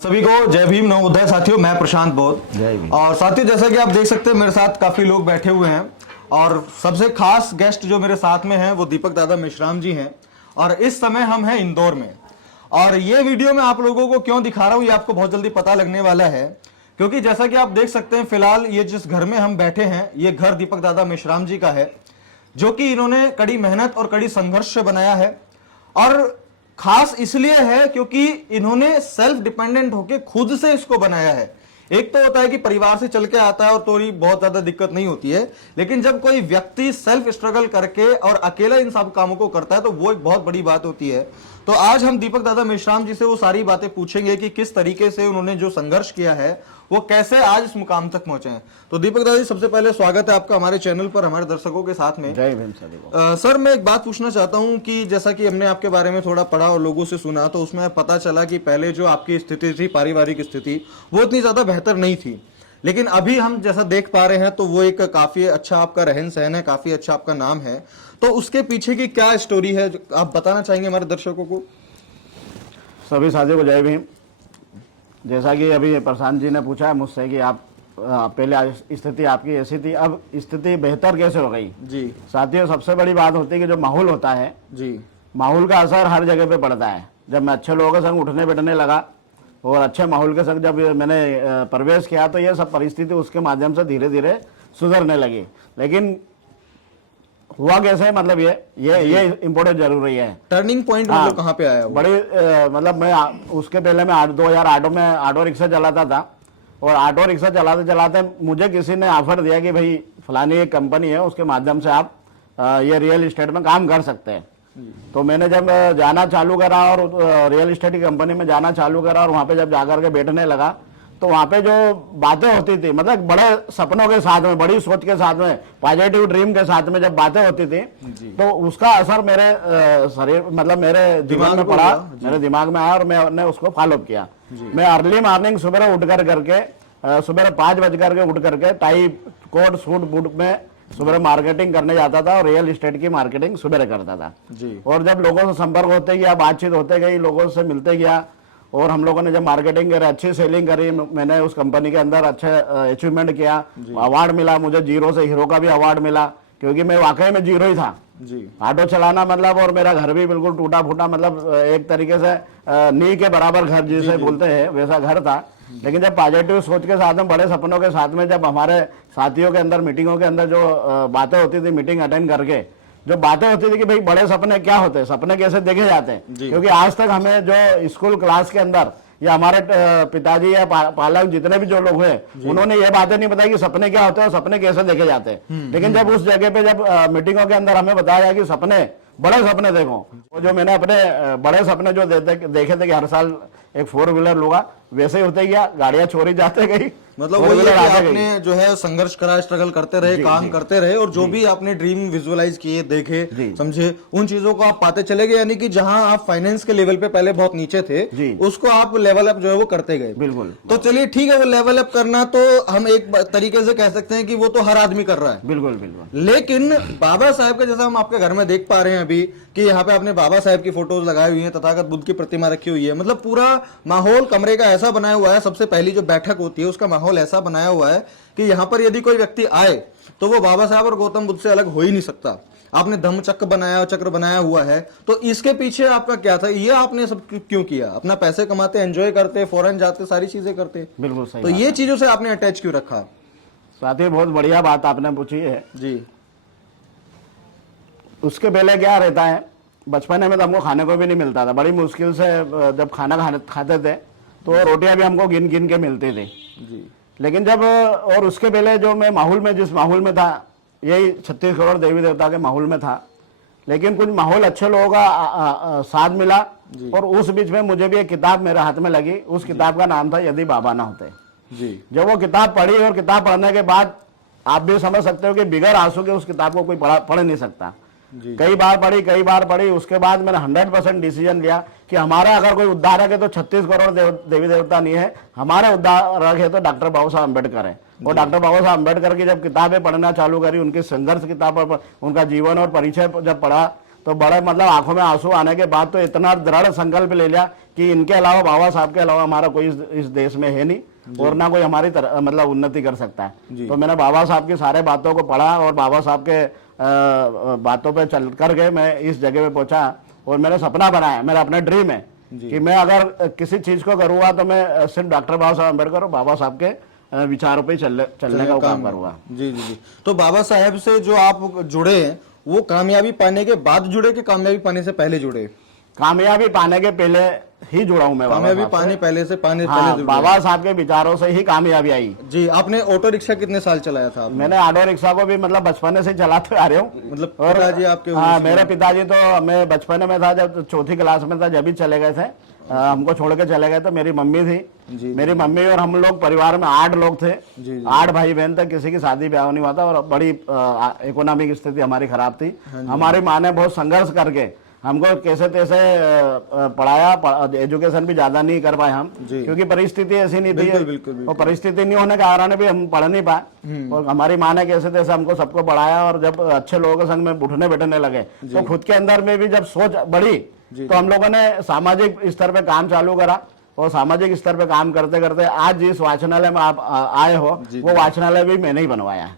सभी को जय भीम नवोदय। साथियों, मैं प्रशांत बौद्ध। जय भीम। और साथियों, जैसा कि आप देख सकते हैं मेरे साथ काफी लोग बैठे हुए हैं और सबसे खास गेस्ट जो मेरे साथ में हैं वो दीपक दादा मेश्राम जी हैं। और इस समय हम हैं इंदौर में। और ये वीडियो मैं आप लोगों को क्यों दिखा रहा हूं ये आपको बहुत जल्दी पता लगने वाला है, क्योंकि जैसा कि आप देख सकते हैं फिलहाल ये जिस घर में हम बैठे हैं ये घर दीपक दादा मेश्राम जी का है, जो कि इन्होंने कड़ी मेहनत और कड़ी संघर्ष से बनाया है। और खास इसलिए है क्योंकि इन्होंने सेल्फ डिपेंडेंट होके खुद से इसको बनाया है। एक तो होता है कि परिवार से चल के आता है और थोड़ी बहुत ज्यादा दिक्कत नहीं होती है, लेकिन जब कोई व्यक्ति सेल्फ स्ट्रगल करके और अकेला इन सब कामों को करता है तो वो एक बहुत बड़ी बात होती है। तो आज हम दीपक दादा मेश्राम जी से वो सारी बातें पूछेंगे कि किस तरीके से उन्होंने जो संघर्ष किया है वो कैसे आज इस मुकाम तक पहुंचे हैं। तो दीपक दादा जी, सबसे पहले स्वागत है आपका हमारे चैनल पर, हमारे दर्शकों के साथ में। जय भीम सभी को। सर, मैं एक बात पूछना चाहता हूं कि जैसा कि हमने आपके बारे में थोड़ा पढ़ा और लोगों से सुना, तो उसमें पता चला कि पहले जो आपकी स्थिति थी, पारिवारिक स्थिति, वो इतनी ज्यादा बेहतर नहीं थी, लेकिन अभी हम जैसा देख पा रहे हैं तो वो एक काफी अच्छा आपका रहन सहन है, काफी अच्छा आपका नाम है। तो उसके पीछे की क्या स्टोरी है जो आप बताना चाहेंगे हमारे दर्शकों को? सभी साथियों को जय भीम। जैसा कि अभी प्रशांत जी ने पूछा है मुझसे कि आप पहले स्थिति आपकी ऐसी थी, अब स्थिति बेहतर कैसे हो गई जी। साथियों, सबसे बड़ी बात होती है कि जो माहौल होता है जी। माहौल का असर हर जगह पे पड़ता है। जब मैं अच्छे लोगों के संग उठने बैठने लगा और अच्छे माहौल के संग जब मैंने प्रवेश किया तो ये सब परिस्थिति उसके माध्यम से धीरे धीरे सुधरने लगी। लेकिन हुआ कैसे, मतलब ये इम्पोर्टेंट जरूरी है। टर्निंग पॉइंट मतलब कहाँ पे आया वो? बड़ी मतलब मैं उसके पहले मैं 2008 में ऑटो रिक्शा चलाता था और ऑटो रिक्शा चलाते चलाते मुझे किसी ने ऑफर दिया कि भाई फलानी एक कंपनी है, उसके माध्यम से आप ये रियल इस्टेट में काम कर सकते हैं। तो मैंने जब जाना चालू करा और रियल इस्टेट की कंपनी में जाना चालू करा और वहाँ पे जब जाकर के बैठने लगा तो वहाँ पे जो बातें होती थी, मतलब बड़े सपनों के साथ में, बड़ी सोच के साथ में, पॉजिटिव ड्रीम के साथ में जब बातें होती थी तो उसका असर मेरे शरीर, मतलब मेरे दिमाग में पड़ा, मेरे दिमाग में आया और मैंने उसको फॉलो किया। मैं अर्ली मॉर्निंग सुबह उठ करके सुबह 5 बज करके उठ करके टाई कोट सूट बूट में सुबह मार्केटिंग करने जाता था और रियल इस्टेट की मार्केटिंग सुबह करता था जी। और जब लोगों से संपर्क होते गया, बातचीत होते गई, लोगों से मिलते गया और हम लोगों ने जब मार्केटिंग करी, अच्छी सेलिंग करी, मैंने उस कंपनी के अंदर अच्छा अचीवमेंट किया, अवार्ड मिला मुझे, जीरो से हीरो का भी अवार्ड मिला, क्योंकि मैं वाकई में जीरो ही था जी। ऑटो चलाना मतलब, और मेरा घर भी बिल्कुल टूटा फूटा, मतलब एक तरीके से नी के बराबर घर जिसे बोलते हैं वैसा घर था। लेकिन जब पॉजिटिव सोच के साथ में, बड़े सपनों के साथ में, जब हमारे साथियों के अंदर मीटिंगों के अंदर जो बातें होती थी, मीटिंग अटेंड करके जो बातें होती थी कि भाई बड़े सपने क्या होते हैं, सपने कैसे देखे जाते हैं, क्योंकि आज तक हमें जो स्कूल क्लास के अंदर या हमारे पिताजी या पालक जितने भी जो लोग हैं उन्होंने ये बातें नहीं बताई कि सपने क्या होते हैं और सपने कैसे देखे जाते हैं। लेकिन जब उस जगह पे जब मीटिंगों के अंदर हमें बताया कि सपने, बड़े सपने देखो, वो जो मैंने अपने बड़े सपने जो देखे थे कि हर साल एक 4 व्हीलर लूंगा, वैसे ही होते गया, गाड़ियां चोरी जाते गई, मतलब वो ये आपने जो है संघर्ष करा, स्ट्रगल करते रहे, काम करते रहे और जो भी आपने ड्रीम विजुअलाइज किए, देखे, समझे, उन चीजों को आप पाते चले गए। यानी कि जहां आप फाइनेंस के लेवल पे पहले बहुत नीचे थे उसको आप लेवल अप जो है वो करते गए। बिल्कुल। तो चलिए ठीक है, वो लेवल अप करना तो हम एक तरीके से कह सकते हैं कि वो तो हर आदमी कर रहा है। बिल्कुल बिल्कुल। लेकिन बाबा साहब का, जैसा हम आपके घर में देख पा रहे हैं अभी कि यहाँ पे आपने बाबा साहब की फोटोज लगाई हुई है, तथागत बुद्ध की प्रतिमा रखी हुई है, मतलब पूरा माहौल कमरे का ऐसा बनाया हुआ है, सबसे पहली जो बैठक होती है उसका माहौल ऐसा बनाया हुआ है कि यहाँ पर यदि कोई व्यक्ति आए तो वो बाबा साहब और गौतम बुद्ध से अलग हो ही नहीं सकता। आपने धम्म चक्र बनाया, चक्र बनाया हुआ है, तो इसके पीछे आपका क्या था? ये आपने सब क्यों किया? अपना पैसे कमाते, एंजॉय करते, फॉरेन जाते, सारी चीजें करते, बिल्कुल सही। तो ये चीजों से आपने अटैच क्यों रखा? साथी, बहुत बढ़िया बात आपने पूछी है जी। उसके पहले क्या रहता है, बचपन में तो हमको खाने को भी नहीं मिलता था, बड़ी मुश्किल से जब खाना खाते थे तो रोटियां भी हमको गिन गिन के मिलती थी जी। लेकिन जब, और उसके पहले जो मैं माहौल में, जिस माहौल में था, यही 36 करोड़ देवी देवता के माहौल में था, लेकिन कुछ माहौल अच्छे लोगों का साथ मिला और उस बीच में मुझे भी एक किताब मेरे हाथ में लगी। उस किताब का नाम था यदि बाबा ना होते जी। जब वो किताब पढ़ी और किताब पढ़ने के बाद आप भी समझ सकते हो कि बिगड़ आंसू के उस किताब को कोई पढ़ नहीं सकता। कई बार पढ़ी, उसके बाद मैंने 100% डिसीजन लिया कि हमारा अगर कोई उद्धारक है तो 36 करोड़ देवी देवता नहीं है, हमारे उद्धारक है तो डॉक्टर बाबा साहब अम्बेडकर है। और डॉक्टर बाबा साहब अम्बेडकर की जब किताबें पढ़ना चालू करी, उनकी संघर्ष किताब, उनका जीवन और परिचय जब पढ़ा तो बड़े, मतलब आंखों में आंसू आने के बाद तो इतना दृढ़ संकल्प ले लिया कि इनके अलावा, बाबा साहब के अलावा हमारा कोई इस देश में है नहीं और ना कोई हमारी मतलब उन्नति कर सकता है। तो मैंने बाबा साहब की सारे बातों को पढ़ा और बाबा साहब के बातों पे चल करके मैं इस जगह पे पहुंचा और मैंने सपना बनाया, मेरा अपना ड्रीम है कि मैं अगर किसी चीज को करूंगा तो मैं सिर्फ डॉक्टर बाबा साहब अम्बेडकर और बाबा साहब के विचारों पे चलने का काम करूंगा। जी जी जी। तो बाबा साहेब से जो आप जुड़े हैं वो कामयाबी पाने के बाद जुड़े कि कामयाबी पाने से पहले जुड़े? कामयाबी पाने के पहले ही जुड़ा हूं मैं। कामयाबी पाने पहले से पहले बाबा साहब के विचारों से ही कामयाबी आई। जी। आपने ऑटो रिक्शा कितने साल चलाया था? मैंने ऑटो रिक्शा को भी मतलब बचपन से चलाते आ रहे हूँ। मतलब पिताजी आपके? हाँ, मेरे पिताजी तो, मैं बचपन में था जब चौथी क्लास में था जब भी चले गए थे, हमको छोड़ के चले गए। तो मेरी मम्मी थी, मेरी मम्मी और हम लोग परिवार में 8 लोग थे, 8 भाई बहन थे। किसी की शादी ब्याह नहीं हुआ था और बड़ी इकोनॉमिक स्थिति हमारी खराब थी। हमारी माँ ने बहुत संघर्ष करके हमको कैसे तैसे पढ़ाया। एजुकेशन भी ज्यादा नहीं कर पाए हम, क्योंकि परिस्थिति ऐसी नहीं थी और परिस्थिति नहीं होने के कारण भी हम पढ़ नहीं पाए। और हमारी माँ ने कैसे तैसे हमको सबको पढ़ाया और जब अच्छे लोगों के संग में उठने बैठने लगे तो खुद के अंदर में भी जब सोच बढ़ी तो हम लोगों ने सामाजिक स्तर पे काम चालू करा और सामाजिक स्तर पे काम करते करते आज जिस वाचनालय में आप आए हो वो वाचनालय भी मैंने ही बनवाया है।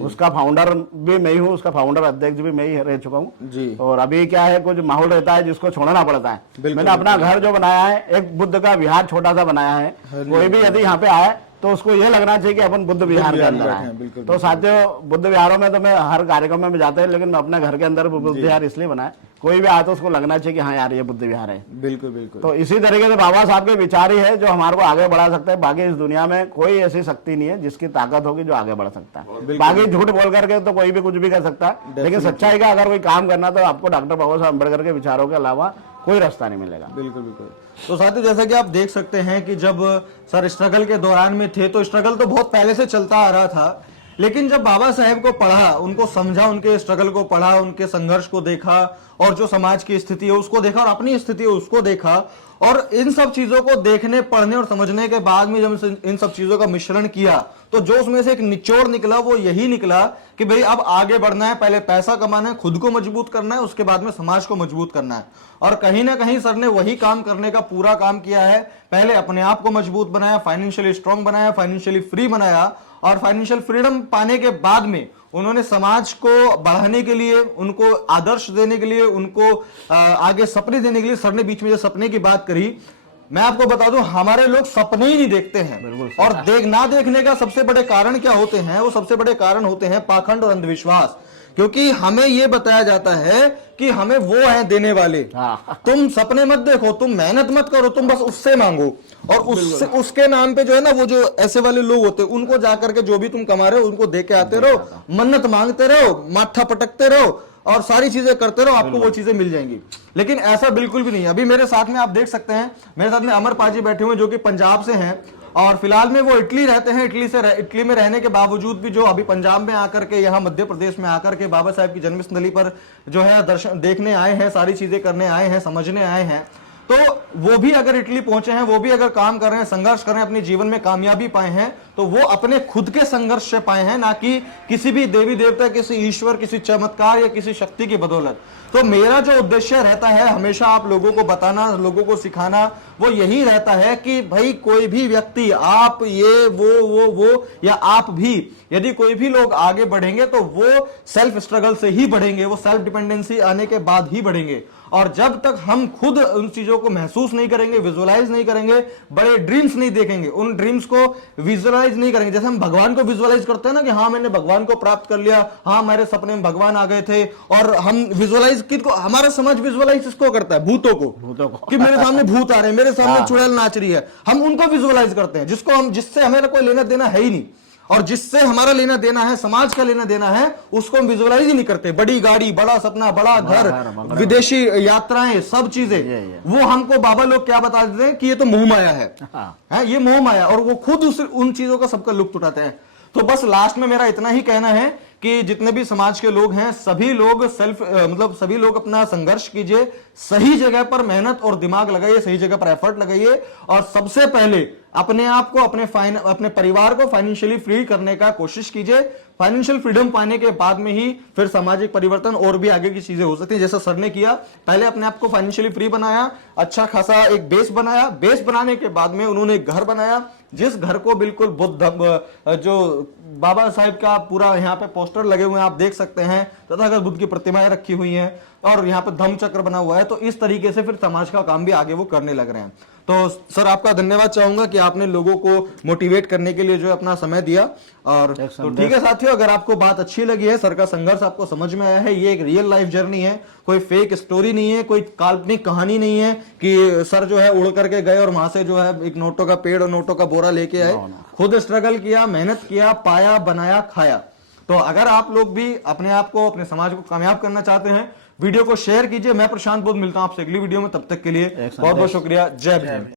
उसका फाउंडर भी मैं ही हूँ, उसका फाउंडर अध्यक्ष भी मैं ही रह चुका हूँ। और अभी क्या है, कुछ माहौल रहता है जिसको छोड़ना पड़ता है। मैंने अपना घर जो बनाया है, एक बुद्ध का विहार छोटा सा बनाया है। कोई भी यदि यहाँ पे आए तो उसको ये लगना चाहिए कि अपन बुद्ध विहार के अंदर आए। तो साथियों, बुद्ध विहारों में तो मैं हर कार्यक्रम में जाते हैं, लेकिन मैं अपने घर के अंदर बुद्ध विहार इसलिए बनाया, कोई भी आए तो उसको लगना चाहिए कि हाँ यार ये बुद्ध विहार है। बिल्कुल बिल्कुल। तो इसी तरीके से बाबा साहब के विचार ही है जो हमारे को आगे बढ़ा सकते हैं। बाकी इस दुनिया में कोई ऐसी शक्ति नहीं है जिसकी ताकत होगी जो आगे बढ़ सकता है। बाकी झूठ बोल करके तो कोई भी कुछ भी कर सकता है, लेकिन सच्चाई का अगर कोई काम करना तो आपको डॉक्टर बाबा साहब अम्बेडकर के विचारों के अलावा कोई रास्ता नहीं मिलेगा। बिल्कुल बिल्कुल। तो साथियों, जैसा कि आप देख सकते हैं कि जब सर स्ट्रगल के दौरान में थे तो स्ट्रगल तो बहुत पहले से चलता आ रहा था, लेकिन जब बाबा साहेब को पढ़ा, उनको समझा, उनके स्ट्रगल को पढ़ा, उनके संघर्ष को देखा और जो समाज की स्थिति है उसको देखा और अपनी स्थिति है उसको देखा, और इन सब चीजों को देखने, पढ़ने और समझने के बाद में जब इन सब चीजों का मिश्रण किया तो जो उसमें से एक निचोड़ निकला वो यही निकला कि भाई अब आगे बढ़ना है, पहले पैसा कमाना है, खुद को मजबूत करना है, उसके बाद में समाज को मजबूत करना है। और कहीं ना कहीं सर ने वही काम करने का पूरा काम किया है। पहले अपने आप को मजबूत बनाया, फाइनेंशियली स्ट्रांग बनाया, फाइनेंशियली फ्री बनाया, और फाइनेंशियल फ्रीडम पाने के बाद में उन्होंने समाज को बढ़ाने के लिए, उनको आदर्श देने के लिए, उनको आगे सपने देने के लिए, सर ने बीच में जो सपने की बात करी, मैं आपको बता दूं हमारे लोग सपने ही नहीं देखते हैं। और ना देखने का सबसे बड़े कारण क्या होते हैं? वो सबसे बड़े कारण होते हैं पाखंड और अंधविश्वास। क्योंकि हमें यह बताया जाता है कि हमें वो है देने वाले, तुम सपने मत देखो, तुम मेहनत मत करो, तुम बस उससे मांगो। और उससे, उसके नाम पे जो है ना, वो जो ऐसे वाले लोग होते हैं उनको जाकर के जो भी तुम कमा रहे हो उनको दे के आते रहो, मन्नत मांगते रहो, माथा पटकते रहो और सारी चीजें करते रहो, आपको वो चीजें मिल जाएंगी। लेकिन ऐसा बिल्कुल भी नहीं है। अभी मेरे साथ में आप देख सकते हैं, मेरे साथ में अमर पाजी बैठे हुए जो कि पंजाब से हैं और फिलहाल में वो इटली रहते हैं। इटली में रहने के बावजूद भी जो अभी पंजाब में आकर के, यहाँ मध्य प्रदेश में आकर के बाबा साहब की जन्मस्थली पर जो है दर्शन देखने आए हैं, सारी चीजें करने आए हैं, समझने आए हैं। तो वो भी अगर इटली पहुंचे हैं, वो भी अगर काम कर रहे हैं, संघर्ष कर रहे हैं, अपने जीवन में कामयाबी पाए हैं, तो वो अपने खुद के संघर्ष से पाए हैं, ना कि किसी भी देवी देवता, किसी ईश्वर, किसी चमत्कार या किसी शक्ति की बदौलत। तो मेरा जो उद्देश्य रहता है हमेशा आप लोगों को बताना, लोगों को सिखाना, वो यही रहता है कि भाई कोई भी व्यक्ति, आप ये वो या आप भी, यदि कोई भी लोग आगे बढ़ेंगे तो वो सेल्फ स्ट्रगल से ही बढ़ेंगे, वो सेल्फ डिपेंडेंसी आने के बाद ही बढ़ेंगे। और जब तक हम खुद उन चीजों को महसूस नहीं करेंगे, विजुअलाइज नहीं करेंगे, बड़े ड्रीम्स नहीं देखेंगे, उन ड्रीम्स को विजुअलाइज नहीं करेंगे, जैसे हम भगवान को विजुअलाइज करते हैं ना कि हाँ मैंने भगवान को प्राप्त कर लिया, हाँ मेरे सपने में भगवान आ गए थे, और हम विजुअलाइज किसको, हमारा समाज विजुअलाइज किसको करता है? भूतों को कि मेरे सामने भूत आ रहे हैं, मेरे सामने चुड़ैल नाच रही है, हम उनको विजुअलाइज करते हैं, जिससे हमें कोई लेना देना है ही नहीं, और जिससे हमारा लेना देना है, समाज का लेना देना है, उसको हम विजुअलाइज ही नहीं करते। बड़ी गाड़ी, बड़ा सपना, बड़ा घर, विदेशी यात्राएं, सब चीजें, वो हमको बाबा लोग क्या बता देते हैं कि ये तो मोह माया है, ये मोह माया, और वो खुद उन चीजों का सबका लुत्फ उठाते हैं। तो बस लास्ट में मेरा इतना ही कहना है कि जितने भी समाज के लोग हैं, सभी लोग सभी लोग अपना संघर्ष कीजिए, सही जगह पर मेहनत और दिमाग लगाइए, सही जगह पर एफर्ट लगाइए, और सबसे पहले अपने आप को अपने परिवार को फाइनेंशियली फ्री करने का कोशिश कीजिए। फाइनेंशियल फ्रीडम पाने के बाद में ही फिर सामाजिक परिवर्तन और भी आगे की चीजें हो सकती है, जैसा सर ने किया। पहले अपने आप को फाइनेंशियली फ्री बनाया, अच्छा खासा एक बेस बनाया, बेस बनाने के बाद में उन्होंने एक घर बनाया, जिस घर को बिल्कुल बुद्ध जो बाबा साहेब का पूरा यहाँ पे पोस्टर लगे हुए हैं आप देख सकते हैं, तथागत बुद्ध की प्रतिमाएं रखी हुई हैं और यहाँ पे धम्म चक्र बना हुआ है। तो इस तरीके से फिर समाज का काम भी आगे वो करने लग रहे हैं। तो सर आपका धन्यवाद चाहूंगा कि आपने लोगों को मोटिवेट करने के लिए जो है अपना समय दिया। और तो ठीक है साथियों, अगर आपको बात अच्छी लगी है, सर का संघर्ष आपको समझ में आया है, ये एक रियल लाइफ जर्नी है, कोई फेक स्टोरी नहीं है, कोई काल्पनिक कहानी नहीं है कि सर जो है उड़ करके गए और वहां से जो है एक नोटों का पेड़ और नोटों का बोरा लेके आए। खुद स्ट्रगल किया, मेहनत किया, पाया, बनाया, खाया। तो अगर आप लोग भी अपने आप को, अपने समाज को कामयाब करना चाहते हैं, वीडियो को शेयर कीजिए। मैं प्रशांत बुद्ध मिलता हूं आपसे अगली वीडियो में, तब तक के लिए बहुत बहुत शुक्रिया। जय भीम।